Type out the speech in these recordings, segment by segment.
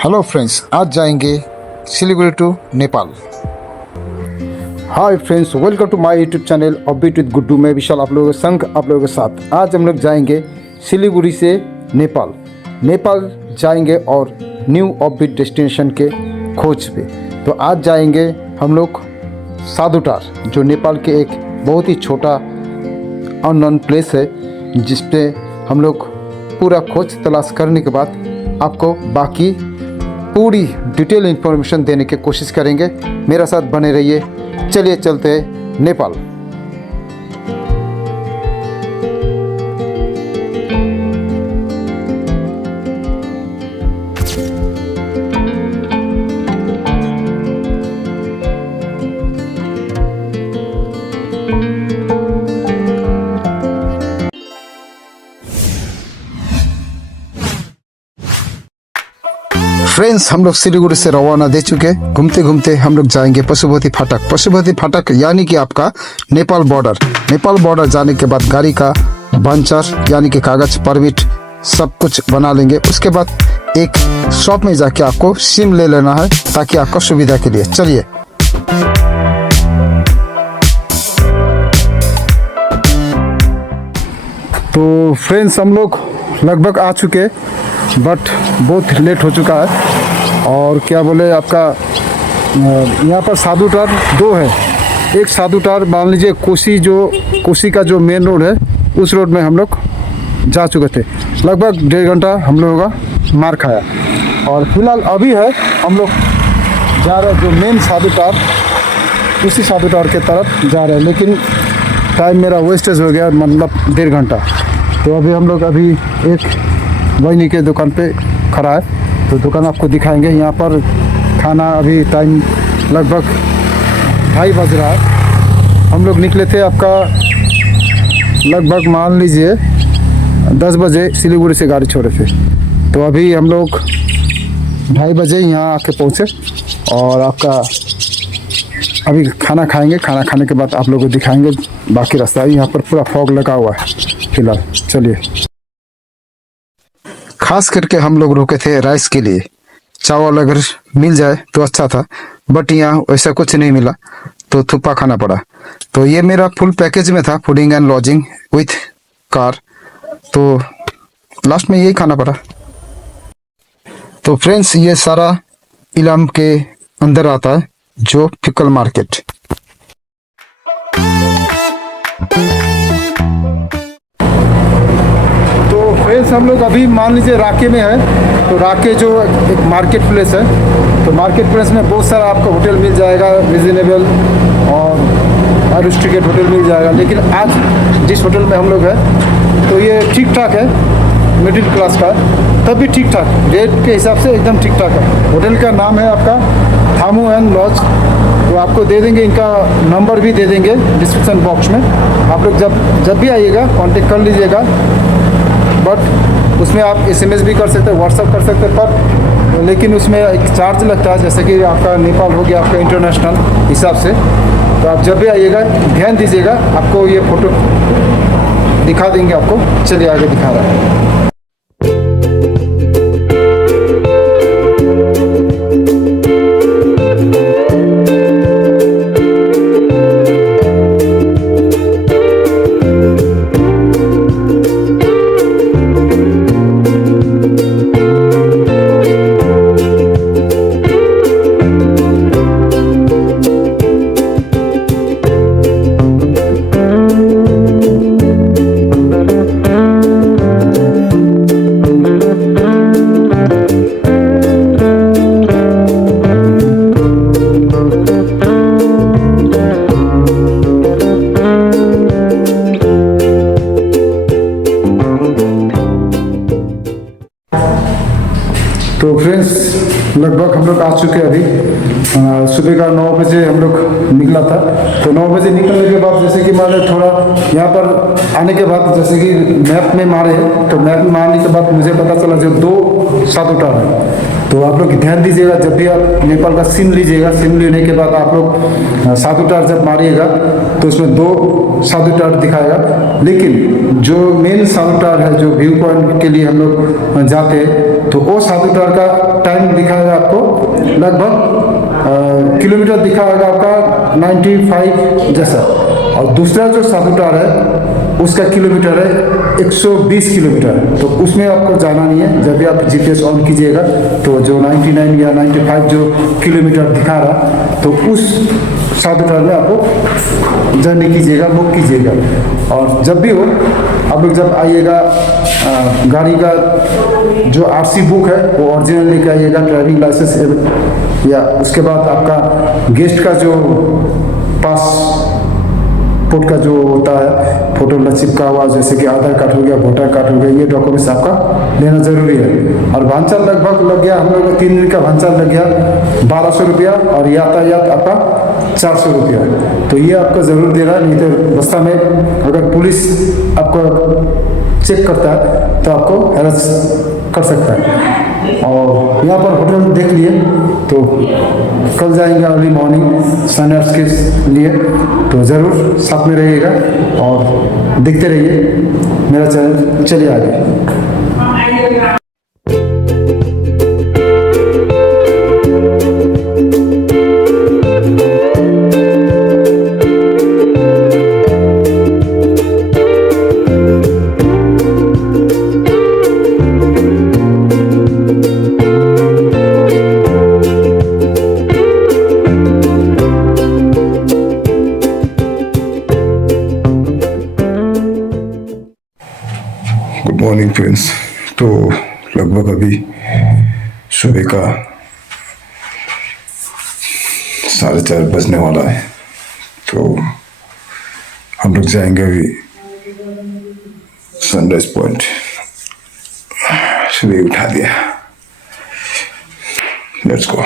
Hello friends, आज जाएंगे Siliguri to Nepal. Hi friends, welcome to my YouTube channel upbeat with Guddu. मैं विशाल आप लोगों के संग आप लोगों के साथ आज हम लोग जाएंगे सिलीगुड़ी से नेपाल। नेपाल जाएंगे और न्यू अपबीट डेस्टिनेशन के खोज पे। तो आज जाएंगे हम लोग सादुटार, जो नेपाल के एक बहुत ही छोटा अननोन प्लेस है, जिस पे हम लोग पूरा खोज तलाश करने के बाद आपको बाकी पूरी डिटेल इन्फॉर्मेशन देने की कोशिश करेंगे। मेरा साथ बने रहिए। चलिए चलते हैं नेपाल। फ्रेंड्स, हम लोग सिलीगुड़ी से रवाना दे चुके। घूमते घूमते हम लोग जाएंगे पशुपति फाटक। पशुपति फाटक यानी कि आपका नेपाल बॉर्डर। नेपाल बॉर्डर जाने के बाद गाड़ी का पंचर यानी कि कागज परमिट सब कुछ बना लेंगे। उसके बाद एक शॉप में जाके आपको सिम ले लेना है, ताकि आपका सुविधा के लिए। चलिए। तो फ्रेंड्स, हम लोग लगभग आ चुके, बट बहुत लेट हो चुका है। और क्या बोले, आपका यहाँ पर सादुटार दो है। एक सादुटार मान लीजिए कोसी का जो मेन रोड है, उस रोड में हम लोग जा चुके थे। लगभग 1.5 घंटा हम लोगों का मार खाया। और फिलहाल अभी है हम लोग जा रहे हैं जो मेन सादुटार, उसी सादुटार के तरफ जा रहे हैं। लेकिन टाइम मेरा वेस्टेज हो गया, मतलब 1.5 घंटा। तो अभी हम लोग एक वही के दुकान पे खड़ा है, तो दुकान आपको दिखाएंगे। यहाँ पर खाना अभी टाइम लगभग 2:30 बज रहा है। हम लोग निकले थे आपका लगभग मान लीजिए 10 बजे सिलीगुड़ी से गाड़ी छोड़े थे। तो अभी हम लोग 2:30 बजे यहाँ आके पहुँचे और आपका अभी खाना खाएंगे। खाना खाने के बाद आप लोगों को दिखाएंगे बाकी रास्ता। यहाँ पर पूरा फॉग लगा हुआ है फिलहाल। चलिए। खास करके हम लोग रुके थे राइस के लिए। चावल अगर मिल जाए तो अच्छा था, बट यहाँ वैसा कुछ नहीं मिला, तो थुप्पा खाना पड़ा। तो ये मेरा फुल पैकेज में था, fooding and lodging with car. तो लास्ट में यही खाना पड़ा। तो फ्रेंड्स, ये सारा इलाम के अंदर आता है, जो फिकल मार्केट। फ्रेंड्स, हम लोग अभी मान लीजिए राके में है। तो राके जो एक मार्केट प्लेस है, तो मार्केट प्लेस में बहुत सारा आपको होटल मिल जाएगा, रिजनेबल और अनरिस्ट्रिक्टेड होटल मिल जाएगा। लेकिन आज जिस होटल में हम लोग हैं, तो ये ठीक ठाक है, मिडिल क्लास का, तब भी ठीक ठाक, रेट के हिसाब से एकदम ठीक ठाक है। होटल का नाम है आपका थामू एंड लॉज। तो आपको दे देंगे, इनका नंबर भी दे देंगे डिस्क्रिप्शन बॉक्स में। आप लोग जब भी आइएगा कांटेक्ट कर लीजिएगा। बट उसमें आप SMS भी कर सकते हैं, व्हाट्सअप कर सकते हैं, पर लेकिन उसमें एक चार्ज लगता है, जैसे कि आपका नेपाल हो गया आपका इंटरनेशनल हिसाब से। तो आप जब भी आइएगा ध्यान दीजिएगा, आपको ये फ़ोटो दिखा देंगे आपको। चलिए आगे दिखा रहा है। तो फ्रेंड्स, लगभग हम लोग आ चुके हैं अभी। सुबह का 9 बजे हम लोग निकला था। तो 9 बजे निकलने के बाद जैसे कि मैंने थोड़ा यहाँ पर आने के बाद जैसे कि मैप में मारे, तो मैप में मारने के बाद मुझे पता चला जो 2 सादुटार है। तो आप लोग ध्यान दीजिएगा, जब भी आप नेपाल का सिम लीजिएगा, सिम लेने के बाद आप लोग साधु टार जब मारिएगा तो उसमें 2 साधु टार दिखाएगा, लेकिन जो मेन साधु टार है जो व्यू पॉइंट के लिए हम लोग जाते हैं, तो वो साधु टार का टाइम दिखाएगा आपको लगभग किलोमीटर दिखाएगा आपका 95 जैसा, और दूसरा जो साधु टार है उसका किलोमीटर है 120 किलोमीटर। तो उसमें आपको जाना नहीं है। जब भी आप जीपीएस ऑन कीजिएगा तो जो 99 या 95 जो किलोमीटर दिखा रहा, तो उस साधु टार में आपको जर्नी कीजिएगा, बुक कीजिएगा। और जब भी हो आप लोग जब आइएगा, गाड़ी का जो आरसी बुक है वो ओरिजिनल लेके आइएगा, ड्राइविंग लाइसेंस, या उसके बाद आपका गेस्ट का जो पासपोर्ट का जो होता है फोटो चिपका हुआ, जैसे कि आधार कार्ड हो गया, वोटर कार्ड हो गया, ये डॉक्यूमेंट्स आपका लेना जरूरी है। और भांचर लगभग लग गया, हम लोग को 3 दिन का भांचर लग गया 1200 रुपया, और यातायात आपका 400 रुपया। तो ये आपको ज़रूर देना, नहीं तो रास्ता में अगर पुलिस आपको चेक करता है तो आपको हैरेस कर सकता है। और यहाँ पर होटल देख लिए, तो कल जाएंगे अर्ली मॉर्निंग सनराइज के लिए, तो ज़रूर साथ में रहिएगा और देखते रहिए मेरा चैनल। चलिए आगे। Good morning friends. तो लगभग अभी सुबह का 4:30 बजने वाला है, तो हम लोग जाएंगे अभी सनराइज पॉइंट। सुबह उठा दिया, लेट्स गो।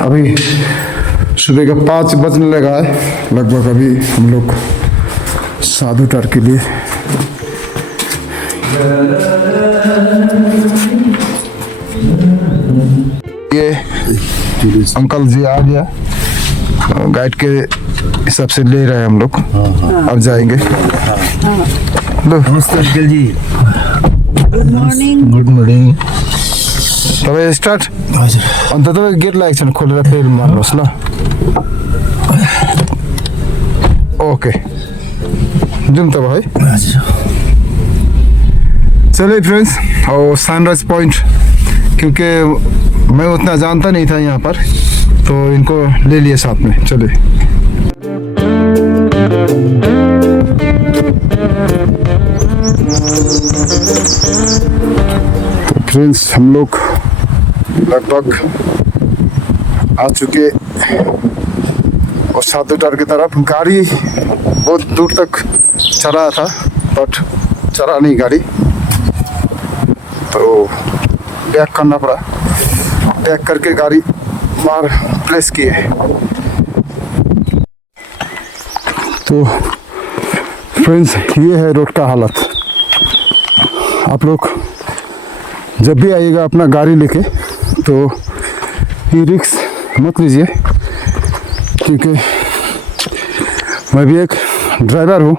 अभी सुबह का 5 बजने लगा है लगभग। अभी हम लोग साधु टार के लिए ये अंकल जी आ गया, गाइड के हिसाब से ले रहे हैं हम लोग। अब जाएंगे। नमस्ते uncle ji. Good morning. Good morning. तपाईँ स्टार्ट हजुर। अन्त तपाईँ गेट लागेको छ खोलेर फेरि मार्नुहोस् ल। ओके जाऊँ तब है। चलिए फ्रेंड्स, और सनराइज पॉइंट, क्योंकि मैं उतना जानता नहीं था यहाँ पर, तो इनको ले लिए साथ में। चलिए। तो फ्रेंड्स हम लोग लगभग आ चुके और साधु टार की तरफ। गाड़ी बहुत दूर तक चला था, बट चला नहीं गाड़ी, तो बैक करना पड़ा। बैक करके गाड़ी मार प्लेस किए। तो फ्रेंड्स ये है रोड का हालत। आप लोग जब भी आइएगा अपना गाड़ी लेके तो ये रिस्क मत लीजिए, क्योंकि मैं भी एक ड्राइवर हूँ।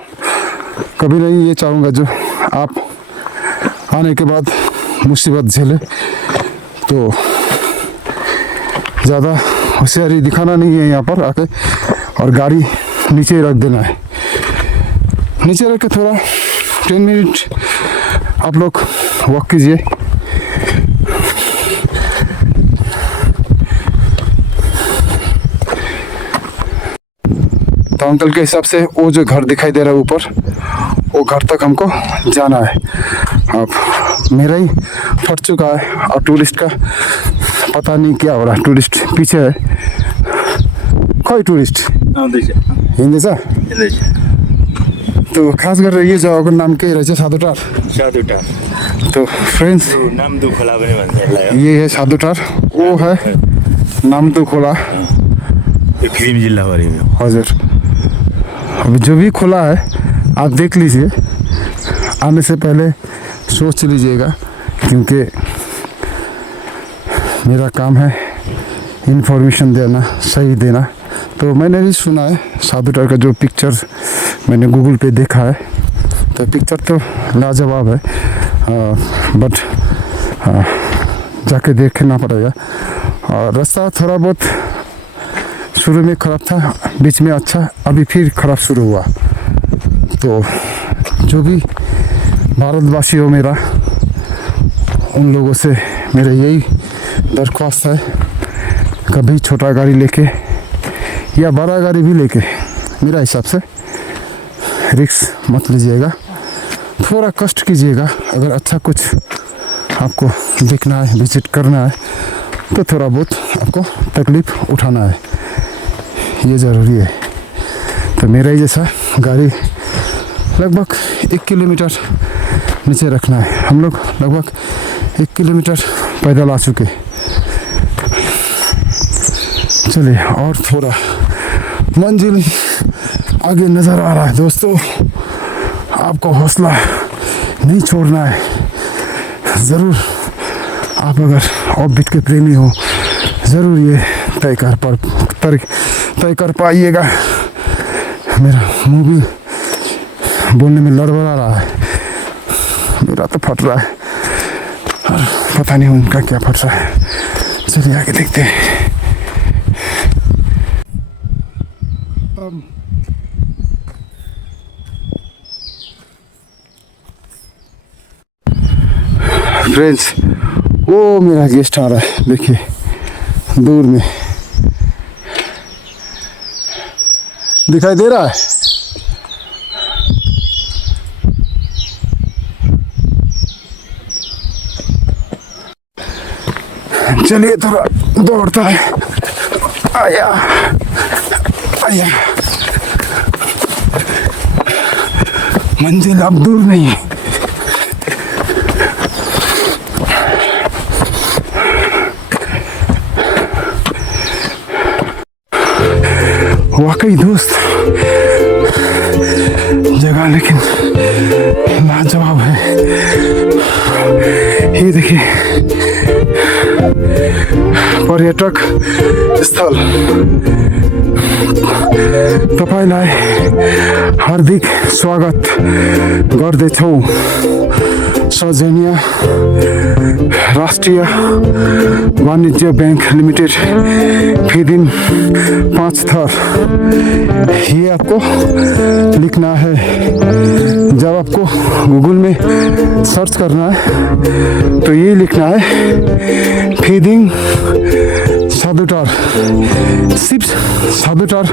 कभी नहीं ये चाहूँगा जो आप आने के बाद मुसीबत झेले। तो ज़्यादा होशियारी दिखाना नहीं है यहाँ पर आके, और गाड़ी नीचे रख देना है। नीचे रख के थोड़ा 10 मिनट आप लोग वॉक कीजिए। तो अंकल के हिसाब से वो जो घर दिखाई दे रहा है ऊपर, वो घर तक हमको जाना है। अब मेरा ही फट चुका है, और टूरिस्ट का पता नहीं क्या हो रहा है। टूरिस्ट पीछे है, कोई टूरिस्ट हिंदी सा। तो खास कर ये जग्गाको नाम के रहेछ साधु टार। साधु टार। तो फ्रेंड्स नामदु खोला पनि भन्छ यसलाई। ये है साधु टार, वो है नामदु खोला। यो फिल्म जिल्लाभरि में। हजुर, अब जो भी खोला है आप देख लीजिए, आने से पहले सोच लीजिएगा, क्योंकि मेरा काम है इन्फॉर्मेशन देना, सही देना। तो मैंने भी सुना है साधुटार का जो पिक्चर मैंने गूगल पे देखा है, तो पिक्चर तो लाजवाब है, बट जाके देखना पड़ेगा। और रास्ता थोड़ा बहुत शुरू में ख़राब था, बीच में अच्छा, अभी फिर ख़राब शुरू हुआ। तो जो भी भारतवासी हो मेरा, उन लोगों से मेरा यही दरख्वास्त है, कभी छोटा गाड़ी लेके या बड़ा गाड़ी भी लेके मेरा हिसाब से रिस्क मत लीजिएगा, थोड़ा कष्ट कीजिएगा। अगर अच्छा कुछ आपको देखना है, विजिट करना है, तो थोड़ा बहुत आपको तकलीफ़ उठाना है, ये ज़रूरी है। तो मेरा ही जैसा गाड़ी लगभग 1 किलोमीटर नीचे रखना है। हम लोग लगभग 1 किलोमीटर पैदल आ चुके। चलिए, और थोड़ा मंजिल आगे नज़र आ रहा है दोस्तों। आपको हौसला नहीं छोड़ना है। ज़रूर आप अगर ऑफबीट के प्रेमी हो, ज़रूर ये तय कर पाइएगा। मेरा मुंह भी बोलने में लड़बड़ा रहा है, मेरा तो फट रहा है और पता नहीं उनका क्या फट रहा है। चलिए आगे देखते हैं। फ्रेंड्स, वो मेरा गेस्ट आ रहा है, देखिए दूर में दिखाई दे रहा है। चलिए थोड़ा दौड़ता है। आया आया, मंजिल अब दूर नहीं है। वाकई दोस्त, जगह लेकिन लाजवाब है। ये देखिए, पर्यटक स्थल। तपाईलाई हार्दिक स्वागत गर्दछौँ सौजन्य राष्ट्रीय वाणिज्य बैंक लिमिटेड फिदिम 5 थर। ये आपको लिखना है, जब आपको गूगल में सर्च करना है तो ये लिखना है फीडिंग साधुटार। सिर्फ साधुटार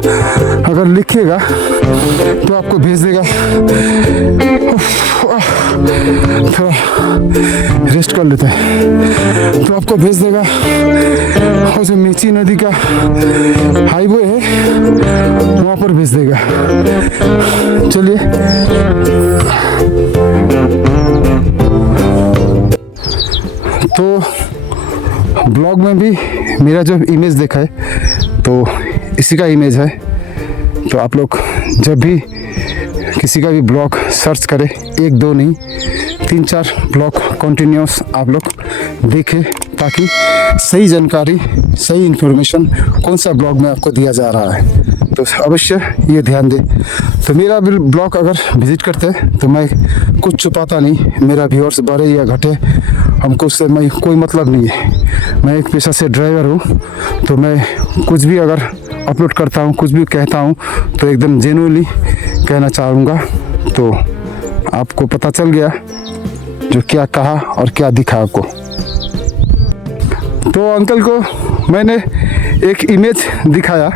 अगर लिखिएगा तो आपको भेज देगा। थोड़ा रेस्ट कर लेते हैं, तो आपको भेज देगा। और जो मीची नदी का हाईवे है वहाँ पर भेज देगा। चलिए, तो ब्लॉग में भी मेरा जो इमेज देखा है तो इसी का इमेज है। तो आप लोग जब भी किसी का भी ब्लॉग सर्च करें, 1-2 नहीं 3-4 ब्लॉग कंटिन्यूस आप लोग देखें, ताकि सही जानकारी, सही इन्फॉर्मेशन कौन सा ब्लॉग में आपको दिया जा रहा है। तो अवश्य ये ध्यान दें। तो मेरा भी ब्लॉग अगर विजिट करते हैं तो मैं कुछ छुपाता नहीं। मेरा व्यूअर्स बढ़े या घटे, हमको उससे मैं कोई मतलब नहीं है। मैं एक पेशा से ड्राइवर हूँ, तो मैं कुछ भी अगर अपलोड करता हूँ, कुछ भी कहता हूँ, तो एकदम जेन्युइनली कहना चाहूँगा। तो आपको पता चल गया जो क्या कहा और क्या दिखा आपको। तो अंकल को मैंने एक इमेज दिखाया,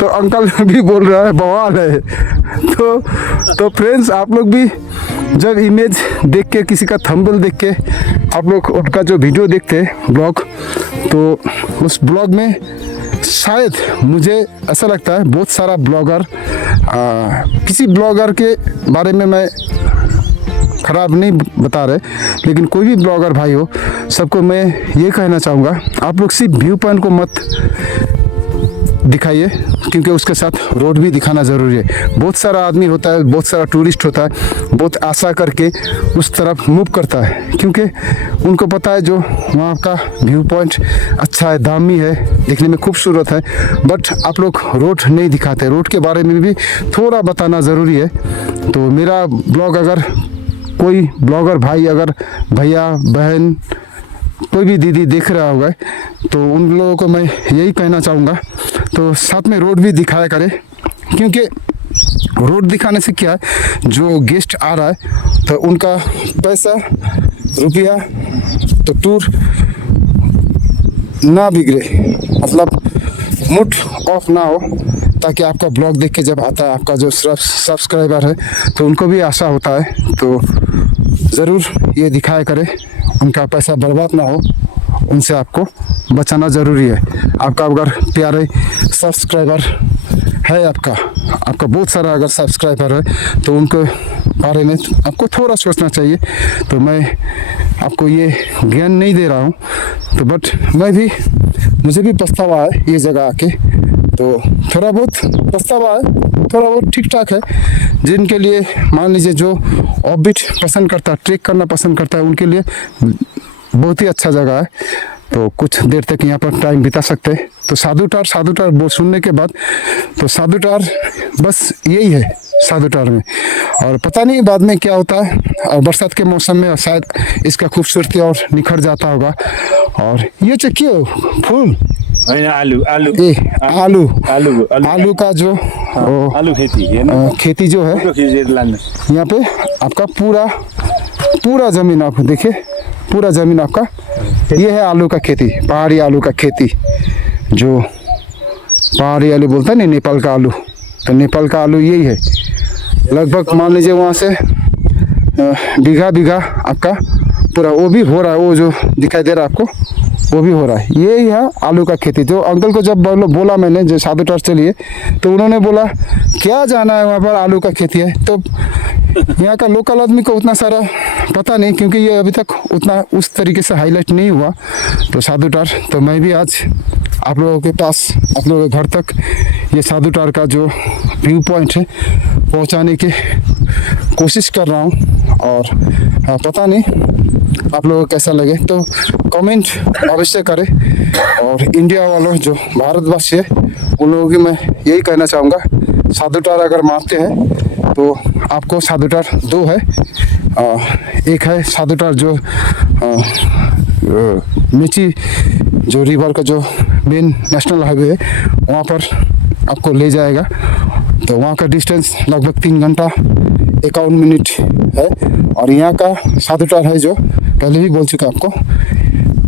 तो अंकल भी बोल रहा है बवाल है। तो फ्रेंड्स, आप लोग भी जब इमेज देख के, किसी का थंबनेल देख के आप लोग उनका जो वीडियो देखते हैं ब्लॉग, तो उस ब्लॉग में शायद मुझे ऐसा लगता है बहुत सारा ब्लॉगर, किसी ब्लॉगर के बारे में मैं ख़राब नहीं बता रहे, लेकिन कोई भी ब्लॉगर भाई हो, सबको मैं ये कहना चाहूँगा, आप लोग सिर्फ व्यू पॉइंट को मत दिखाइए, क्योंकि उसके साथ रोड भी दिखाना ज़रूरी है। बहुत सारा आदमी होता है, बहुत सारा टूरिस्ट होता है, बहुत आशा करके उस तरफ मूव करता है, क्योंकि उनको पता है जो वहाँ का व्यू पॉइंट अच्छा है, दामी है, देखने में खूबसूरत है। बट आप लोग रोड नहीं दिखाते, रोड के बारे में भी थोड़ा बताना ज़रूरी है। तो मेरा ब्लॉग अगर कोई ब्लॉगर भाई, अगर भैया बहन कोई भी दीदी देख रहा होगा, तो उन लोगों को मैं यही कहना चाहूँगा, तो साथ में रोड भी दिखाया करें, क्योंकि रोड दिखाने से क्या है, जो गेस्ट आ रहा है तो उनका पैसा रुपया तो टूर ना बिगड़े, मतलब मूड ऑफ ना हो, ताकि आपका ब्लॉग देख के जब आता है आपका जो सब्सक्राइबर है तो उनको भी आशा होता है। तो ज़रूर ये दिखाया करें, उनका पैसा बर्बाद ना हो, उनसे आपको बचाना ज़रूरी है। आपका अगर प्यारे सब्सक्राइबर है, आपका बहुत सारा अगर सब्सक्राइबर है, तो उनके बारे में आपको थोड़ा सोचना चाहिए। तो मैं आपको ये ज्ञान नहीं दे रहा हूँ, तो बट मुझे भी पछतावा है ये जगह आके, तो थोड़ा बहुत पछतावा है, थोड़ा बहुत ठीक ठाक है। जिनके लिए मान लीजिए जो ऑफबीट पसंद करता है, ट्रेक करना पसंद करता है, उनके लिए बहुत ही अच्छा जगह है। तो कुछ देर तक यहाँ पर टाइम बिता सकते हैं। तो साधुटार वो सुनने के बाद, तो साधुटार बस यही है साधुटार में, और पता नहीं बाद में क्या होता है। और बरसात के मौसम में शायद इसका खूबसूरती और निखर जाता होगा। और ये चेकिए फूल, आलू का जो आलू खेती है ना, खेती जो है यहाँ पे आपका पूरा ज़मीन, आप देखिए पूरा ज़मीन आपका ये है आलू का खेती, पहाड़ी आलू का खेती, जो पहाड़ी आलू बोलता है ना, नेपाल का आलू। तो नेपाल का आलू यही है, लगभग मान लीजिए वहाँ से बीघा आपका पूरा वो भी हो रहा है, वो जो दिखाई दे रहा है आपको वो भी हो रहा है। यही है आलू का खेती। जो अंकल को जब बोला मैंने जो साधुटार चलिए, तो उन्होंने बोला क्या जाना है वहाँ पर, आलू का खेती है। तो यहाँ का लोकल आदमी को उतना सारा पता नहीं, क्योंकि ये अभी तक उतना उस तरीके से हाईलाइट नहीं हुआ। तो साधुटार, तो मैं भी आज आप लोगों के पास, आप लोगों के घर तक ये साधुटार का जो व्यू पॉइंट है पहुँचाने की कोशिश कर रहा हूँ। और पता नहीं आप लोगों को कैसा लगे, तो कमेंट अवश्य करें। और इंडिया वालों जो भारतवासी है, उन लोगों की मैं यही कहना चाहूँगा, साधुटार अगर मारते हैं तो आपको साधुटार 2 है। एक है साधुटार जो मेची जो रिवर का जो मेन नेशनल हाईवे है, वहाँ पर आपको ले जाएगा। तो वहाँ का डिस्टेंस लगभग 3 घंटा 51 मिनट है। और यहाँ का साधुटार है जो पहले भी बोल चुका आपको,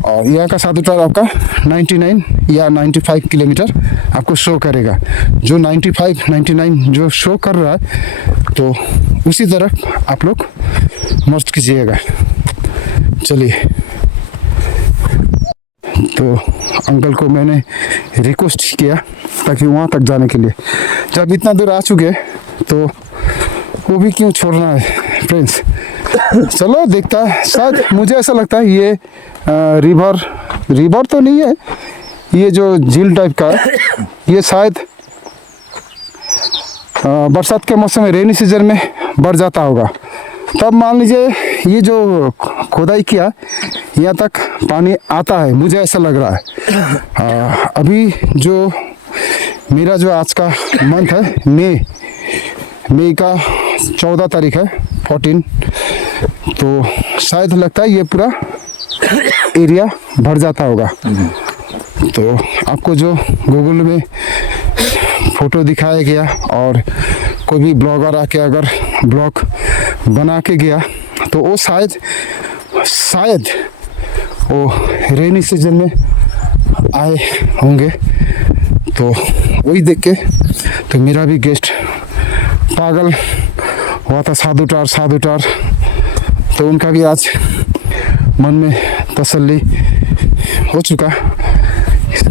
और यहाँ का साधुटार आपका 99 या 95 किलोमीटर आपको शो करेगा। जो 95-99 जो शो कर रहा है, तो उसी तरफ आप लोग मस्त कीजिएगा। चलिए, तो अंकल को मैंने रिक्वेस्ट किया ताकि वहाँ तक जाने के लिए, जब इतना दूर आ चुके तो वो भी क्यों छोड़ना है फ्रेंड्स। चलो देखता है, शायद मुझे ऐसा लगता है ये रिवर तो नहीं है, ये जो झील टाइप का है, ये शायद बरसात के मौसम में रेनी सीजन में बढ़ जाता होगा। तब मान लीजिए ये जो खोदाई किया, यहाँ तक पानी आता है, मुझे ऐसा लग रहा है। अभी जो मेरा जो आज का मंथ है, मई का 14 तारीख है, 14, तो शायद लगता है ये पूरा एरिया भर जाता होगा। तो आपको जो गूगल में फ़ोटो दिखाया गया, और कोई भी ब्लॉगर आके अगर ब्लॉग बना के गया, तो वो शायद वो रेनी सीजन में आए होंगे। तो वही देख के तो मेरा भी गेस्ट पागल हुआ था, साधुटार। तो उनका भी आज मन में तसल्ली हो चुका।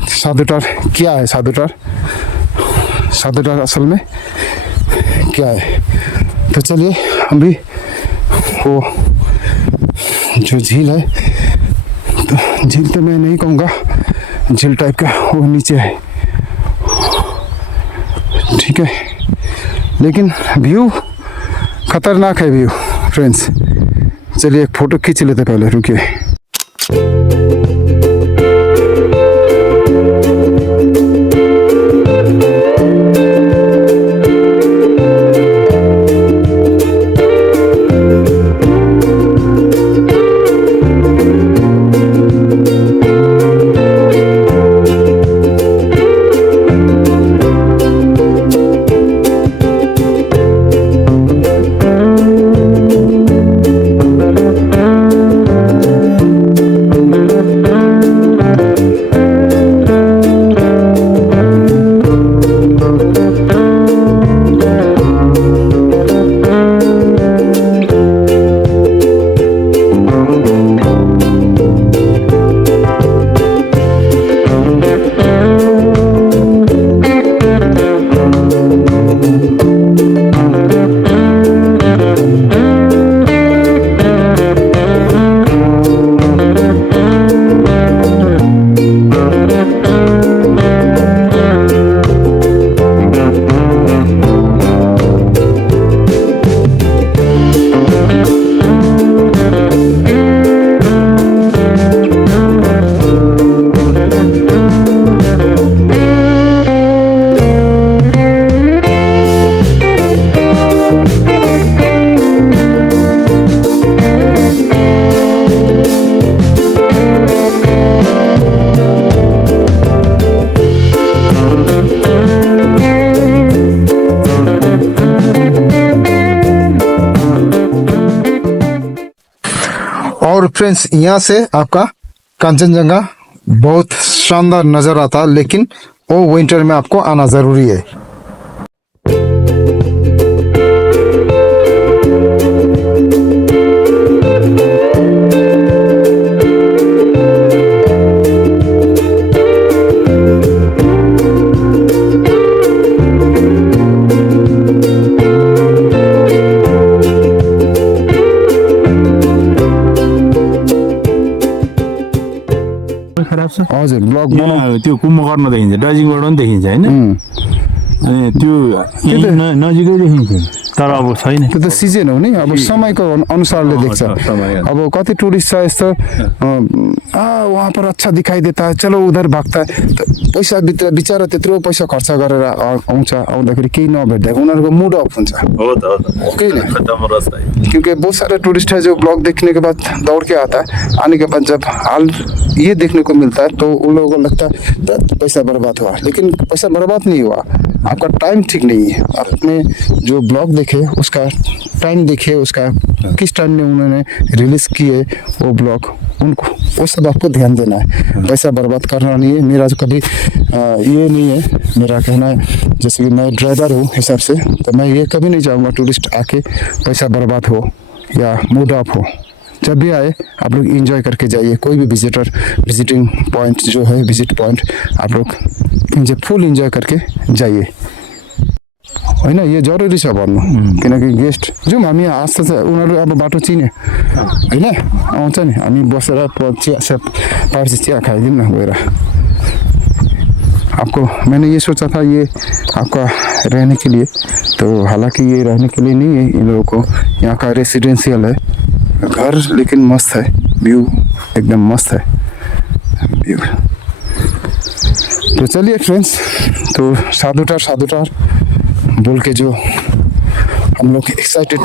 साधुटार क्या है, साधुटार असल में क्या है। तो चलिए, हम भी वो जो झील है, तो झील तो मैं नहीं कहूँगा, झील टाइप का वो नीचे है। ठीक है, लेकिन व्यू खतरनाक है व्यू फ्रेंड्स। चलिए एक फ़ोटो खींच लेते पहले, रुकिए। और फ्रेंड्स यहाँ से आपका कंचनजंगा बहुत शानदार नज़र आता, लेकिन वो विंटर में आपको आना ज़रूरी है। खराब छ हजुर ब्लग बनाउ यहाँ त्यो कुम्भकर्ण देखिन्छ, दार्जिलिङबाट पनि देखिन्छ होइन। अनि त्यो यहीँ नजिकै देखिन्छ, तर अब छैन। त्यो त सिजन हो नि, अब समयको अनुसारले देख्छ। समय अब कति टुरिस्ट छ यस्तो वहाँ पर अच्छा दिखाई देता है, चलो उधर भाग्ता है, पैसा बिचरा त्यत्रो पैसा खर्च गरेर आउँछ, आउँदाखेरि केही नभेट्दा उनीहरूको मुड अफ हुन्छ। हो त ओके ना, खत्म रास्ता है। क्योंकि बहुत सारे टूरिस्ट है जो ब्लॉग देखने के बाद दौड़ के आता है, आने के बाद जब हाल ये देखने को मिलता है तो उन लोगों को लगता है पैसा बर्बाद हुआ, लेकिन पैसा बर्बाद नहीं हुआ, आपका टाइम ठीक नहीं है। आपने जो ब्लॉग देखे उसका टाइम देखे, उसका किस टाइम में उन्होंने रिलीज किए वो ब्लॉग, उनको वो सब आपको ध्यान देना है। पैसा बर्बाद करना नहीं है। मेरा जो कभी ये नहीं है, मेरा कहना है जैसे कि मैं ड्राइवर हूँ हिसाब से, तो मैं ये कभी नहीं चाहूँगा टूरिस्ट आके पैसा बर्बाद हो या मूड ऑफ हो। जब भी आए आप लोग एंजॉय करके जाइए। कोई भी विजिटिंग पॉइंट जो है, विजिट पॉइंट आप लोग फुल एंजॉय करके जाइए, होइन। यो जरुरी छ भन्नु, किनकि गेस्ट जाउँ हामी आस्था चाहिँ उनीहरू अब बाटो चिने होइन, आउँछ नि, हामी बसेर चिया खाइदिउँ न गएर। आपको मैंने ये सोचा था ये आपका रहने के लिए, तो हालांकि ये रहने के लिए नहीं है, इन लोगों को यहाँ का रेसिडेंशियल है घर, लेकिन मस्त है, व्यू एकदम मस्त है व्यू। तो चलिए फ्रेंड्स, तो साधुटार बोल के जो हम लोग एक्साइटेड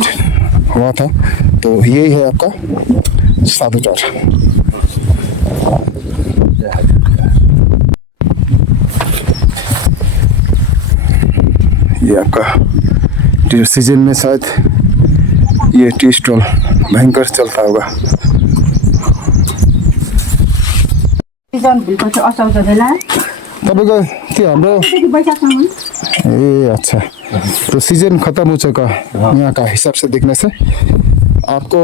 हुआ था, तो यही है आपका साधुटार। ये आपका सीजन में शायद ये टी स्टॉल भयंकर चलता होगा। तपाईँको त्यो हाम्रो ए अच्छा, तो सीजन खत्म हो चुका यहाँ का हिसाब से देखने से। आपको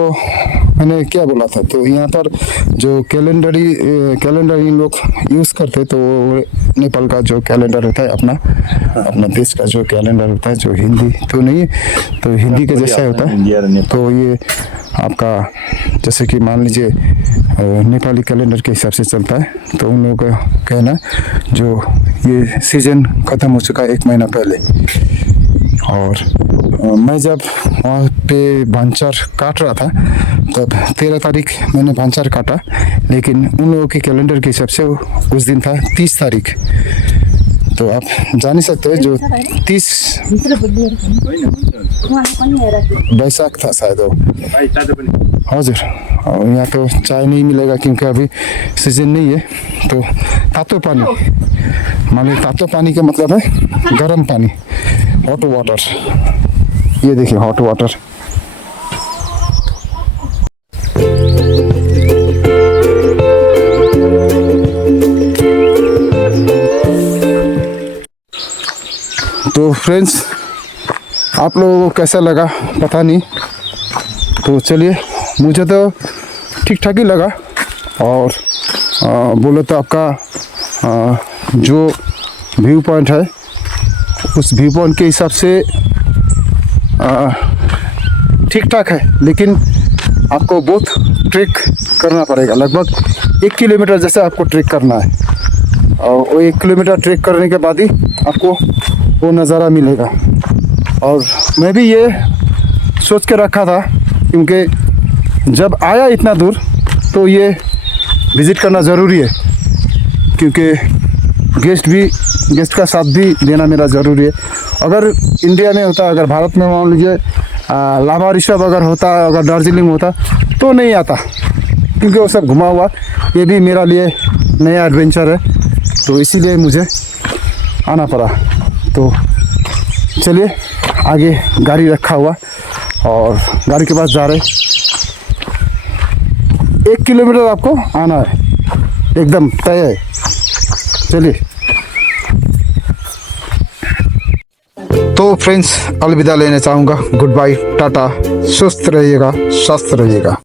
मैंने क्या बोला था, तो यहाँ पर जो कैलेंडर इन लोग यूज़ करते, तो वो नेपाल का जो कैलेंडर होता है, अपना देश का जो कैलेंडर होता है, जो हिंदी तो नहीं है, तो हिंदी के जैसा होता है, तो ये आपका जैसे कि मान लीजिए नेपाली कैलेंडर के हिसाब से चलता है, तो उन लोगों का कहना है जो ये सीज़न ख़त्म हो चुका है 1 महीना पहले। और मैं जब वहाँ पे भांचार काट रहा था तब 13 तारीख मैंने भांचार काटा, लेकिन उन लोगों के कैलेंडर के हिसाब से उस दिन था 30 तारीख। तो आप जान ही सकते हैं जो 30 बैसाख था शायद वो। हजुर, और यहाँ तो चाय नहीं मिलेगा क्योंकि अभी सीजन नहीं है। तो तातो पानी, माने तातो पानी का मतलब है गर्म पानी, हॉट वाटर। ये देखिए हॉट वाटर। तो फ्रेंड्स, आप लोगों को कैसा लगा पता नहीं, तो चलिए मुझे तो ठीक ठाक ही लगा। और बोलो तो आपका जो व्यू पॉइंट है उस व्यू पॉइंट के हिसाब से ठीक ठाक है, लेकिन आपको बहुत ट्रेक करना पड़ेगा। लगभग 1 किलोमीटर जैसे आपको ट्रेक करना है, और वो 1 किलोमीटर ट्रेक करने के बाद ही आपको वो नज़ारा मिलेगा। और मैं भी ये सोच के रखा था, क्योंकि जब आया इतना दूर तो ये विज़िट करना ज़रूरी है, क्योंकि गेस्ट का साथ भी देना मेरा ज़रूरी है। अगर इंडिया में होता, अगर भारत में मान लीजिए लाभा ऋषभ अगर होता, अगर दार्जिलिंग होता तो नहीं आता, क्योंकि वो सब घुमा हुआ। ये भी मेरा लिए नया एडवेंचर है, तो इसीलिए मुझे आना पड़ा। तो चलिए आगे गाड़ी रखा हुआ और गाड़ी के पास जा रहे। 1 किलोमीटर आपको आना है, एकदम तय है। चलिए। तो फ्रेंड्स, अलविदा लेना चाहूँगा। गुड बाय, टाटा, स्वस्थ रहिएगा, स्वस्थ रहिएगा।